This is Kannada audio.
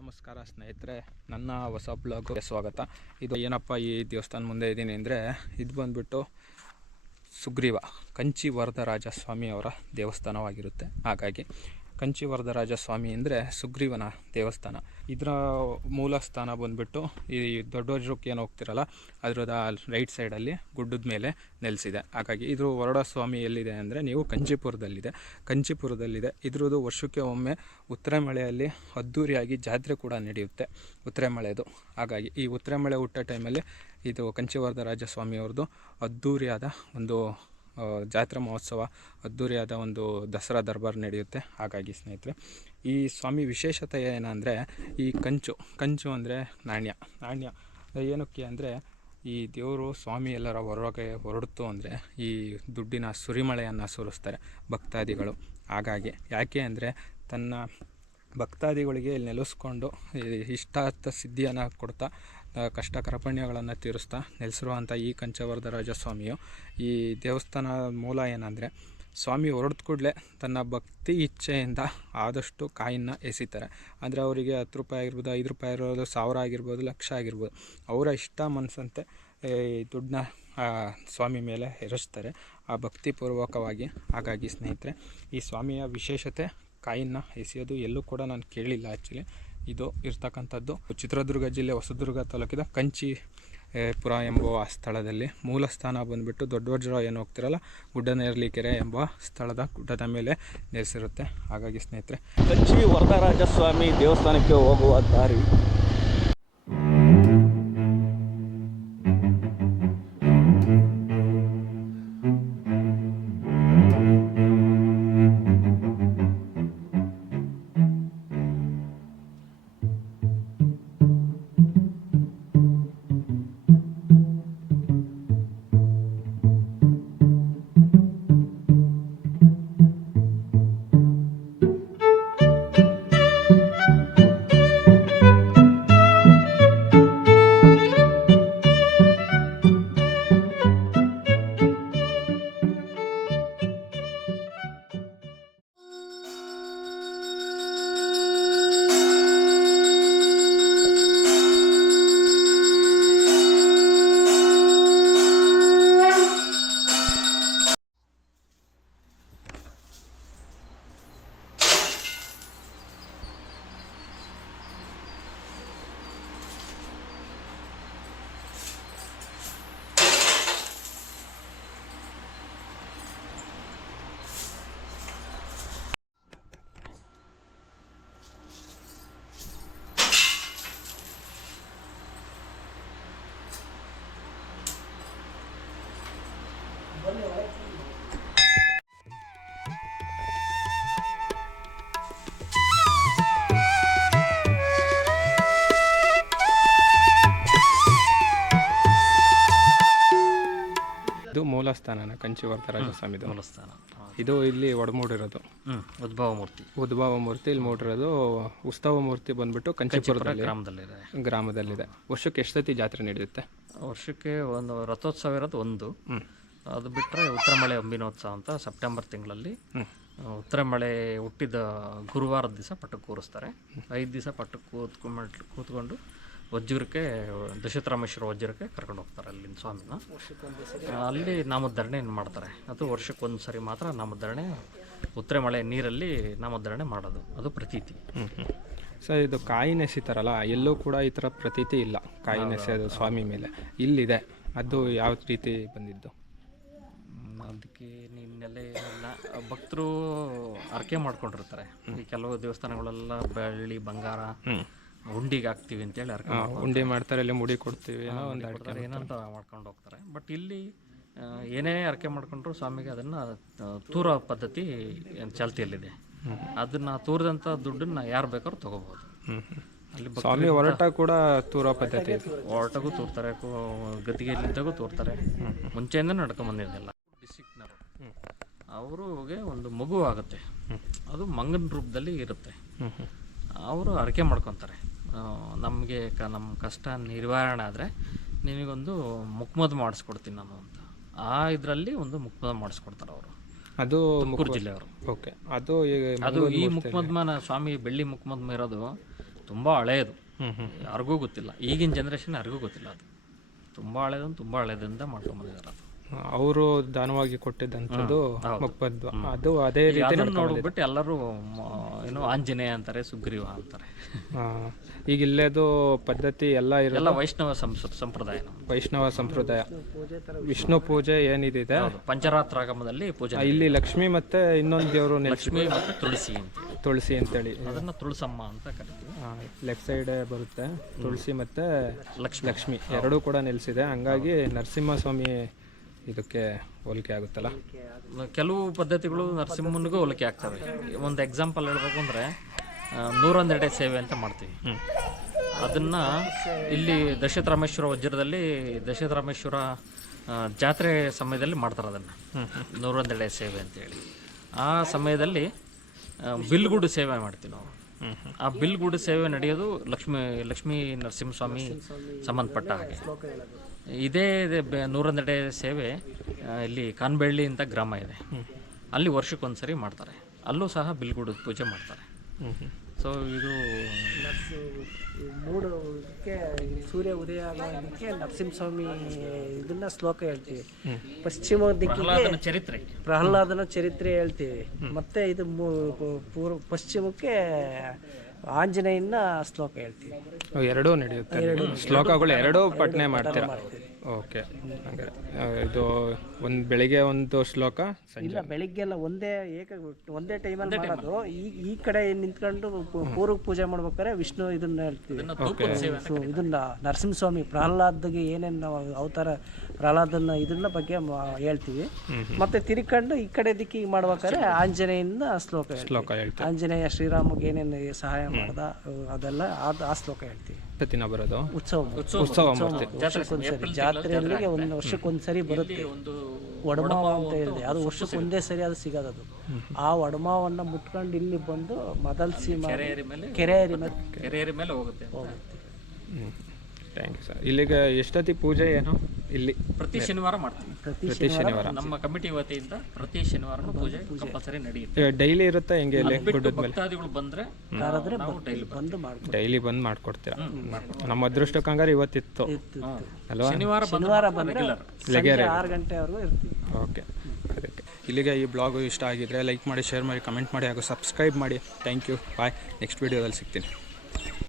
ನಮಸ್ಕಾರ ಸ್ನೇಹಿತರೆ, ನನ್ನ ಹೊಸ ಬ್ಲಾಗ್ಗೆ ಸ್ವಾಗತ. ಇದು ಏನಪ್ಪ ಈ ದೇವಸ್ಥಾನ ಮುಂದೆ ಇದ್ದೀನಿ ಅಂದರೆ, ಇದು ಬಂದುಬಿಟ್ಟು ಸುಗ್ರೀವ ಕಂಚಿ ವರದರಾಜ ಸ್ವಾಮಿಯವರ ದೇವಸ್ಥಾನವಾಗಿರುತ್ತೆ. ಹಾಗಾಗಿ ಕಂಚಿ ವರದರಾಜ ಸ್ವಾಮಿ ಅಂದರೆ ಸುಗ್ರೀವನ ದೇವಸ್ಥಾನ. ಇದರ ಮೂಲ ಸ್ಥಾನ ಬಂದುಬಿಟ್ಟು ಈ ದೊಡ್ಡವಜ್ರಕ್ಕೆ ಏನು ಹೋಗ್ತಿರಲ್ಲ, ಅದರದ ರೈಟ್ ಸೈಡಲ್ಲಿ ಗುಡ್ಡದ ಮೇಲೆ ನೆಲೆಸಿದೆ. ಹಾಗಾಗಿ ಇದ್ರ ವರಡ ಸ್ವಾಮಿ ಎಲ್ಲಿದೆ ಅಂದರೆ ನೀವು ಕಂಚಿಪುರದಲ್ಲಿದೆ. ಕಂಚಿಪುರದಲ್ಲಿದೆ. ಇದ್ರದ್ದು ವರ್ಷಕ್ಕೆ ಒಮ್ಮೆ ಉತ್ತರೆ ಮಳೆಯಲ್ಲಿ ಅದ್ದೂರಿಯಾಗಿ ಜಾತ್ರೆ ಕೂಡ ನಡೆಯುತ್ತೆ ಉತ್ತರೆ ಮಳೆದು. ಹಾಗಾಗಿ ಈ ಉತ್ತರೆ ಮಳೆ ಹುಟ್ಟೋ ಟೈಮಲ್ಲಿ ಇದು ಕಂಚಿವರದರಾಜ ಸ್ವಾಮಿಯವ್ರದ್ದು ಅದ್ಧೂರಿಯಾದ ಒಂದು ಜಾತ್ರಾ ಮಹೋತ್ಸವ ಅದ್ಧೂರಿಯಾದ ಒಂದು ದಸರಾ ದರ್ಬಾರ್ ನಡೆಯುತ್ತೆ. ಹಾಗಾಗಿ ಸ್ನೇಹಿತರೆ, ಈ ಸ್ವಾಮಿ ವಿಶೇಷತೆ ಏನಂದರೆ, ಈ ಕಂಚು ಕಂಚು ಅಂದರೆ ನಾಣ್ಯ. ನಾಣ್ಯ ಏನಕ್ಕೆ ಅಂದರೆ, ಈ ದೇವರು ಸ್ವಾಮಿ ಎಲ್ಲರ ಹೊರಗೆ ಹೊರಡ್ತು ಅಂದರೆ, ಈ ದುಡ್ಡಿನ ಸುರಿಮಳೆಯನ್ನು ಸುರಿಸ್ತಾರೆ ಭಕ್ತಾದಿಗಳು. ಹಾಗಾಗಿ ಯಾಕೆ ಅಂದರೆ, ತನ್ನ ಭಕ್ತಾದಿಗಳಿಗೆ ಇಲ್ಲಿ ನೆಲೆಸ್ಕೊಂಡು ಇಷ್ಟಾರ್ಥ ಸಿದ್ಧಿಯನ್ನು ಕೊಡ್ತಾ ಕಷ್ಟ ಕರಪಣ್ಯಗಳನ್ನು ತೀರಿಸ್ತಾ ನೆಲೆಸಿರುವಂಥ ಈ ಕಂಚವರದರಾಜ ಸ್ವಾಮಿಯು ಈ ದೇವಸ್ಥಾನ ಮೂಲ ಏನಂದರೆ ಸ್ವಾಮಿ ಹೊರಡಿದ ಕೂಡಲೇ ತನ್ನ ಭಕ್ತಿ ಇಚ್ಛೆಯಿಂದ ಆದಷ್ಟು ಕಾಯಿನ ಎಸಿತಾರೆ. ಅಂದರೆ ಅವರಿಗೆ ಹತ್ತು ರೂಪಾಯಿ ಆಗಿರ್ಬೋದು, ಐದು ರೂಪಾಯಿ ಇರೋದು ಸಾವಿರ ಆಗಿರ್ಬೋದು, ಲಕ್ಷ ಆಗಿರ್ಬೋದು. ಅವರ ಇಷ್ಟ ಮನಸ್ಸಂತೆ ಈ ದುಡ್ಡನ್ನ ಸ್ವಾಮಿ ಮೇಲೆ ಎರಚ್ತಾರೆ ಆ ಭಕ್ತಿಪೂರ್ವಕವಾಗಿ ಹಾಗಾಗಿ ಸ್ನೇಹಿತರೆ, ಈ ಸ್ವಾಮಿಯ ವಿಶೇಷತೆ ಕಾಯಿನ ಎಸೆಯೋದು ಎಲ್ಲೂ ಕೂಡ ನಾನು ಕೇಳಿಲ್ಲ ಆ್ಯಕ್ಚುಲಿ ಇದು ಇರ್ತಕ್ಕಂಥದ್ದು ಚಿತ್ರದುರ್ಗ ಜಿಲ್ಲೆ ಹೊಸದುರ್ಗ ತಾಲೂಕಿನ ಕಂಚಿ ಪುರ ಎಂಬ ಸ್ಥಳದಲ್ಲಿ ಮೂಲ ಸ್ಥಾನ ಬಂದುಬಿಟ್ಟು ದೊಡ್ಡವಜ್ರ ಏನು ಹೋಗ್ತಿರಲ್ಲ, ಗುಡ್ಡನೇರ್ಲಿ ಕೆರೆ ಎಂಬ ಸ್ಥಳದ ಗುಡ್ಡದ ಮೇಲೆ ನೆಲೆಸಿರುತ್ತೆ. ಹಾಗಾಗಿ ಸ್ನೇಹಿತರೆ, ಕಂಚಿ ವರದರಾಜ ಸ್ವಾಮಿ ದೇವಸ್ಥಾನಕ್ಕೆ ಹೋಗುವ ದಾರಿ ಇದು ಮೂಲ ಸ್ಥಾನನ ಕಂಚಿ ವರದರಾಜ ಸ್ವಾಮಿದು ಮೂಲಸ್ಥಾನ ಇದು ಇಲ್ಲಿ ಒಡಮೂಡಿರೋದು. ಉದ್ಭವ ಮೂರ್ತಿ. ಉದ್ಭವ ಮೂರ್ತಿ ಇಲ್ಲಿ ಮೂಡಿರೋದು. ಉತ್ಸವ ಮೂರ್ತಿ ಬಂದ್ಬಿಟ್ಟು ಕಂಚಿಪುರದಲ್ಲಿ. ಗ್ರಾಮದಲ್ಲಿದೆ. ಗ್ರಾಮದಲ್ಲಿದೆ. ವರ್ಷಕ್ಕೆ ಎಷ್ಟು ಸತಿ ಜಾತ್ರೆ ನಡೆಯುತ್ತೆ? ವರ್ಷಕ್ಕೆ ಒಂದು ರಥೋತ್ಸವ ಇರೋದು ಒಂದು. ಅದು ಬಿಟ್ಟರೆ ಉತ್ತರಮಳೆ ಅಂಬಿನೋತ್ಸವ ಅಂತ ಸೆಪ್ಟೆಂಬರ್ ತಿಂಗಳಲ್ಲಿ ಉತ್ತರಮಳೆ ಹುಟ್ಟಿದ ಗುರುವಾರದ ದಿವಸ ಪಟ್ಟಕ್ಕೆ ಕೂರಿಸ್ತಾರೆ. ಐದು ದಿವಸ ಪಟ್ಟಕ್ಕೆ ಕೂತ್ಕೊಂಡು ಕೂತ್ಕೊಂಡು ವಜ್ರಕ್ಕೆ ದಶರಾಮೇಶ್ವರ ವಜ್ರಕ್ಕೆ ಕರ್ಕೊಂಡು ಹೋಗ್ತಾರೆ ಅಲ್ಲಿನ ಸ್ವಾಮಿನ. ಅಲ್ಲಿ ನಾಮಧರಣೆಯನ್ನು ಮಾಡ್ತಾರೆ? ಅದು ವರ್ಷಕ್ಕೆ ಒಂದು ಸರಿ ಮಾತ್ರ ನಾಮಧರಣೆ ಉತ್ತರೆ ಮಳೆ ನೀರಲ್ಲಿ ನಾಮಧರಣೆ ಮಾಡೋದು. ಅದು ಪ್ರತೀತಿ. ಸರ್ ಇದು ಕಾಯಿ ನೆಸಿತಾರಲ್ಲ ಎಲ್ಲೂ ಕೂಡ ಈ ಥರ ಪ್ರತೀತಿ ಇಲ್ಲ. ಕಾಯಿ ನೆಸೆಯೋದು ಸ್ವಾಮಿ ಮೇಲೆ. ಇಲ್ಲಿದೆ. ಅದು ಯಾವ ರೀತಿ ಬಂದಿದ್ದು? ಅದಕ್ಕೆ ನಿನ್ನೆಲೆ ಎಲ್ಲ ಭಕ್ತರು ಅರ್ಕೆ ಮಾಡ್ಕೊಂಡಿರ್ತಾರೆ. ಈ ಕೆಲವು ದೇವಸ್ಥಾನಗಳೆಲ್ಲ ಬೆಳ್ಳಿ ಬಂಗಾರ ಉಂಡಿಗೆ ಹಾಕ್ತೀವಿ ಅಂತೇಳಿ ಅರ್ಕೆ ಉಂಡಿ ಮಾಡ್ತಾರೆ ಇಲ್ಲಿ ಮುಡಿ ಕೊಡ್ತೀವಿ ಏನೋ ಒಂದು ಏನಂತ ಮಾಡ್ಕೊಂಡು ಹೋಗ್ತಾರೆ. ಬಟ್ ಇಲ್ಲಿ ಏನೇ ಅರಕೆ ಮಾಡ್ಕೊಂಡ್ರು ಸ್ವಾಮಿಗೆ ಅದನ್ನ ತೂರ ಪದ್ಧತಿ ಚಾಲ್ತಿಯಲ್ಲಿದೆ. ಅದನ್ನ ತೂರಿದಂಥ ದುಡ್ಡನ್ನ ಯಾರು ಬೇಕಾದ್ರು ತಗೋಬಹುದು. ಅಲ್ಲಿ ಸ್ವಾಮಿ ಹೊರಟ ಕೂಡ ತೂರೋ ಪದ್ಧತಿ ಹೊರಟಗೂ ತೂರ್ತಾರೆ ಗದ್ದಿಗೆಯಲ್ಲಿದ್ದಾಗೂ ತೂರ್ತಾರೆ. ಮುಂಚೆಯಿಂದ ನಡ್ಕೊಂಡ್ ಬಂದಿದ್ದೆಲ್ಲ ಡಿಸ್ಟಿಕ್ನವರು ಅವ್ರಿಗೆ ಒಂದು ಮಗು ಆಗುತ್ತೆ. ಅದು ಮಂಗನ ರೂಪದಲ್ಲಿ ಇರುತ್ತೆ. ಅವರು ಅರಕೆ ಮಾಡ್ಕೊತಾರೆ. ನಮಗೆ ಕ ನಮ್ಮ ಕಷ್ಟ ನಿವಾರಣೆ ಆದರೆ ನಿಮಗೊಂದು ಮುಕ್ಮದ್ ಮಾಡಿಸ್ಕೊಡ್ತೀನಿ ನಾನು ಅಂತ. ಆ ಇದರಲ್ಲಿ ಒಂದು ಮುಕ್ಮದ್ ಮಾಡಿಸ್ಕೊಡ್ತಾರೆ ಅವರು. ಅದು ತುಮಕೂರು ಜಿಲ್ಲೆಯವರು. ಓಕೆ. ಅದು ಅದು ಈ ಮುಕ್ಮದ್ಮನ ಸ್ವಾಮಿ ಬೆಳ್ಳಿ ಮುಕ್ಮದ್ಮ ಇರೋದು ತುಂಬ ಹಳೆಯದು. ಯಾರಿಗೂ ಗೊತ್ತಿಲ್ಲ. ಈಗಿನ ಜನ್ರೇಷನ್ ಯಾರಿಗೂ ಗೊತ್ತಿಲ್ಲ ಅದು. ತುಂಬ ಹಳೆಯದು ತುಂಬ ಹಳೆಯದಿಂದ ಮಾಡ್ಕೊಂಬಂದಿದ್ದಾರೆ ಅದು. ಅವರು ದಾನವಾಗಿ ಕೊಟ್ಟಿದ್ದಂಥದ್ದು ಮಕ್ಬದ್ವ ಅದು ಅದೇ ರೀತಿ ನೋಡ್ಬಿಟ್ಟು ಎಲ್ಲರೂ ಏನು ಆಂಜನೇಯ ಅಂತಾರೆ ಸುಗ್ರೀವ ಅಂತಾರೆ. ಈಗ ಇಲ್ಲೇದು ಪದ್ಧತಿ ಎಲ್ಲ ಇರೋಲ್ಲ ವೈಷ್ಣವ ಸಂಪ್ರದಾಯ ವೈಷ್ಣವ ಸಂಪ್ರದಾಯ. ವಿಷ್ಣು ಪೂಜೆ ಏನಿದೆ ಪಂಚರಾತ್ರಾಗಮದಲ್ಲಿ ಪೂಜೆ ಇಲ್ಲಿ ಲಕ್ಷ್ಮಿ ಮತ್ತೆ ಇನ್ನೊಂದು ದೇವರು ಲಕ್ಷ್ಮಿ ಮತ್ತೆ ತುಳಸಿ ತುಳಸಿ ಅಂತೇಳಿ. ಅದನ್ನ ತುಳಸಮ್ಮ ಅಂತ ಕರಿತೀವಿ. ಲೆಫ್ಟ್ ಸೈಡ್ ಬರುತ್ತೆ. ತುಳಸಿ ಮತ್ತೆ ಲಕ್ಷ್ಮಿ. ಲಕ್ಷ್ಮಿ. ಎರಡೂ ಕೂಡ ನೆಲೆಸಿದೆ. ಹಂಗಾಗಿ ನರಸಿಂಹಸ್ವಾಮಿ ಇದಕ್ಕೆ ಹೋಲಿಕೆ ಆಗುತ್ತಲ್ಲ? ಕೆಲವು ಪದ್ಧತಿಗಳು ನರಸಿಂಹನಿಗೂ ಹೋಲಿಕೆ ಆಗ್ತವೆ. ಒಂದು ಎಕ್ಸಾಂಪಲ್ ಹೇಳಬೇಕು ಅಂದರೆ ನೂರೊಂದೆಡೆ ಸೇವೆ ಅಂತ ಮಾಡ್ತೀವಿ. ಅದನ್ನ ಇಲ್ಲಿ ದಶರಾಮೇಶ್ವರ ವಜ್ರದಲ್ಲಿ ದಶರಥ ರಾಮೇಶ್ವರ ಜಾತ್ರೆ ಸಮಯದಲ್ಲಿ ಮಾಡ್ತಾರೆ ಅದನ್ನು. ನೂರೊಂದೆಡೆ ಸೇವೆ ಅಂತೇಳಿ ಆ ಸಮಯದಲ್ಲಿ ಬಿಲ್ಗುಡು ಬಿಲ್ಗೂಡು ಸೇವೆ ಮಾಡ್ತೀವಿ ನಾವು. ಆ ಬಿಲ್ಗೂಡು ಸೇವೆ ನಡೆಯೋದು ಲಕ್ಷ್ಮೀ ಲಕ್ಷ್ಮೀ ನರಸಿಂಹಸ್ವಾಮಿ ಸಂಬಂಧಪಟ್ಟ ಹಾಗೆ. ಇದೇ ಇದೆ ನೂರೊಂದೆಡೆ ಸೇವೆ ಇಲ್ಲಿ ಕಾನ್ಬೆಳ್ಳಿ ಅಂತ ಗ್ರಾಮ ಇದೆ. ಅಲ್ಲಿ ವರ್ಷಕ್ಕೊಂದ್ಸರಿ ಮಾಡ್ತಾರೆ. ಅಲ್ಲೂ ಸಹ ಬಿಲ್ಗುಡ ಪೂಜೆ ಮಾಡ್ತಾರೆ. ಸೊ ಇದು ಮೂಡೋದಕ್ಕೆ ಸೂರ್ಯ ಉದಯ ಆಗೋದಕ್ಕೆ ನರಸಿಂಹಸ್ವಾಮಿ ಇದನ್ನ ಶ್ಲೋಕ ಹೇಳ್ತೀವಿ. ಪಶ್ಚಿಮ ದಿಕ್ಕಿಗೆ ಪ್ರಹ್ಲಾದನ ಚರಿತ್ರೆ. ಪ್ರಹ್ಲಾದನ ಚರಿತ್ರೆ ಹೇಳ್ತೀವಿ. ಮತ್ತೆ ಇದು ಮೂ- ಪೂರ್ವ ಪಶ್ಚಿಮಕ್ಕೆ ಆಂಜನೇಯನ ಶ್ಲೋಕ ಹೇಳ್ತೀವಿ. ಎರಡೂ ನಡೆಯುತ್ತೆ. ಶ್ಲೋಕಗಳು ಎರಡೂ ಪಠನೆ ಮಾಡ್ತೀರಾ? ಓಕೆ. ಹಂಗಾರೆ ಇದು ಒಂದು ಬೆಳಿಗ್ಗೆ ಒಂದು ಶ್ಲೋಕ ಸಂಜೆ. ಇಲ್ಲ ಬೆಳಿಗ್ಗೆಲ್ಲ ಒಂದೇ ಏಕ ಒಂದೇ ಟೈಮಲ್ಲಿ ಮಾಡೋದು. ಈ ಈ ಕಡೆ ನಿಂತ್ಕೊಂಡು ಪೂರ್ವ ಪೂಜೆ ಮಾಡ್ಬೇಕಾದ್ರೆ ವಿಷ್ಣು ಇದನ್ನ ಹೇಳ್ತೀವಿ. ಸೊ ಇದನ್ನ ನರಸಿಂಹಸ್ವಾಮಿ ಪ್ರಹ್ಲಾದ್ಗೆ ಏನೇನು ನಾವು ಅವತಾರ ಪ್ರಹ್ಲಾದನ ಇದನ್ನ ಬಗ್ಗೆ ಹೇಳ್ತೀವಿ. ಮತ್ತೆ ತಿರ್ಕೊಂಡು ಈ ಕಡೆ ದಿಕ್ಕಿ ಮಾಡ್ಬೇಕಾದ್ರೆ ಆಂಜನೇಯನ ಶ್ಲೋಕ. ಶ್ಲೋಕ ಆಂಜನೇಯ ಶ್ರೀರಾಮಗೆ ಏನೇನು ಸಹಾಯ ಮಾಡ್ದ ಅದೆಲ್ಲ ಅದು ಆ ಶ್ಲೋಕ ಹೇಳ್ತೀವಿ. ದಿನ ಬರೋದು? ಉತ್ಸವ ಉತ್ಸವ ಮೂರ್ತಿ. ವರ್ಷಕ್ಕೊಂದ್ಸರಿ. ಜಾತ್ರೆಯಲ್ಲಿ ಒಂದು ವರ್ಷಕ್ಕೊಂದ್ಸರಿ ಬರುತ್ತೆ. ಒಡಮಾವ ಅಂತ ಹೇಳಿದೆ ಅದು ವರ್ಷಕ್ಕೆ ಒಂದೇ ಸರಿ ಅದು ಸಿಗೋದದು. ಆ ಒಡಮಾವನ್ನ ಮುಟ್ಕೊಂಡು ಇಲ್ಲಿ ಬಂದು ಮದಲ್ಸಿ ಕೆರೆಯರಿ ಮೇಲೆ ಕೆರೆ ಏರಿ ಮೇಲೆ ಕೆರೆಯರಿ ಮೇಲೆ ಹೋಗುತ್ತೆ ಹ್ಞೂ ಥ್ಯಾಂಕ್ ಯು ಸರ್ ಇಲ್ಲಿಗೆ ಎಷ್ಟೊತ್ತಿ ಪೂಜೆ ಏನು? ಇಲ್ಲಿ ಪ್ರತಿ ಶನಿವಾರ ಮಾಡ್ತೀವಿ. ಪ್ರತಿ ಶನಿವಾರ ನಮ್ಮ ಕಮಿಟಿ ವತಿಯಿಂದ ಪ್ರತಿ ಶನಿವಾರ ಪೂಜೆ ಕಂಪಲ್ಸರಿ ನಡೆಯುತ್ತೆ. ಡೈಲಿ ಇರುತ್ತೆ? ಹೆಂಗೆ ಇಲ್ಲಿ ಮೇಲೆ? ಭಕ್ತಾದಿಗಳು ಬಂದ್ರೆ ನಾವು ಡೈಲಿ ಬಂದು ಮಾಡ್ತೀವಿ ಡೈಲಿ ಬಂದು ಮಾಡ್ಕೊಡ್ತೀರಾ? ನಮ್ಮ ಅದೃಷ್ಟಕ್ಕೆ ಹಂಗಾರೆ ಇವತ್ತಿತ್ತು ಅಲ್ವಾ? ಶನಿವಾರ ಶನಿವಾರ ಬಂದ್ರೆ ಲೆಗೆರೆ ಆರು ಗಂಟೆವರೆಗೂ ಇರ್ತೀವಿ. ಓಕೆ. ಅದಕ್ಕೆ. ಇಲ್ಲಿಗೆ ಈ ಬ್ಲಾಗು ಇಷ್ಟ ಆಗಿದ್ರೆ ಲೈಕ್ ಮಾಡಿ ಶೇರ್ ಮಾಡಿ ಕಮೆಂಟ್ ಮಾಡಿ ಹಾಗೂ ಸಬ್ಸ್ಕ್ರೈಬ್ ಮಾಡಿ. Thank you. ಬಾಯ್. ನೆಕ್ಸ್ಟ್ ವೀಡಿಯೋದಲ್ಲಿ ಸಿಗ್ತೀನಿ.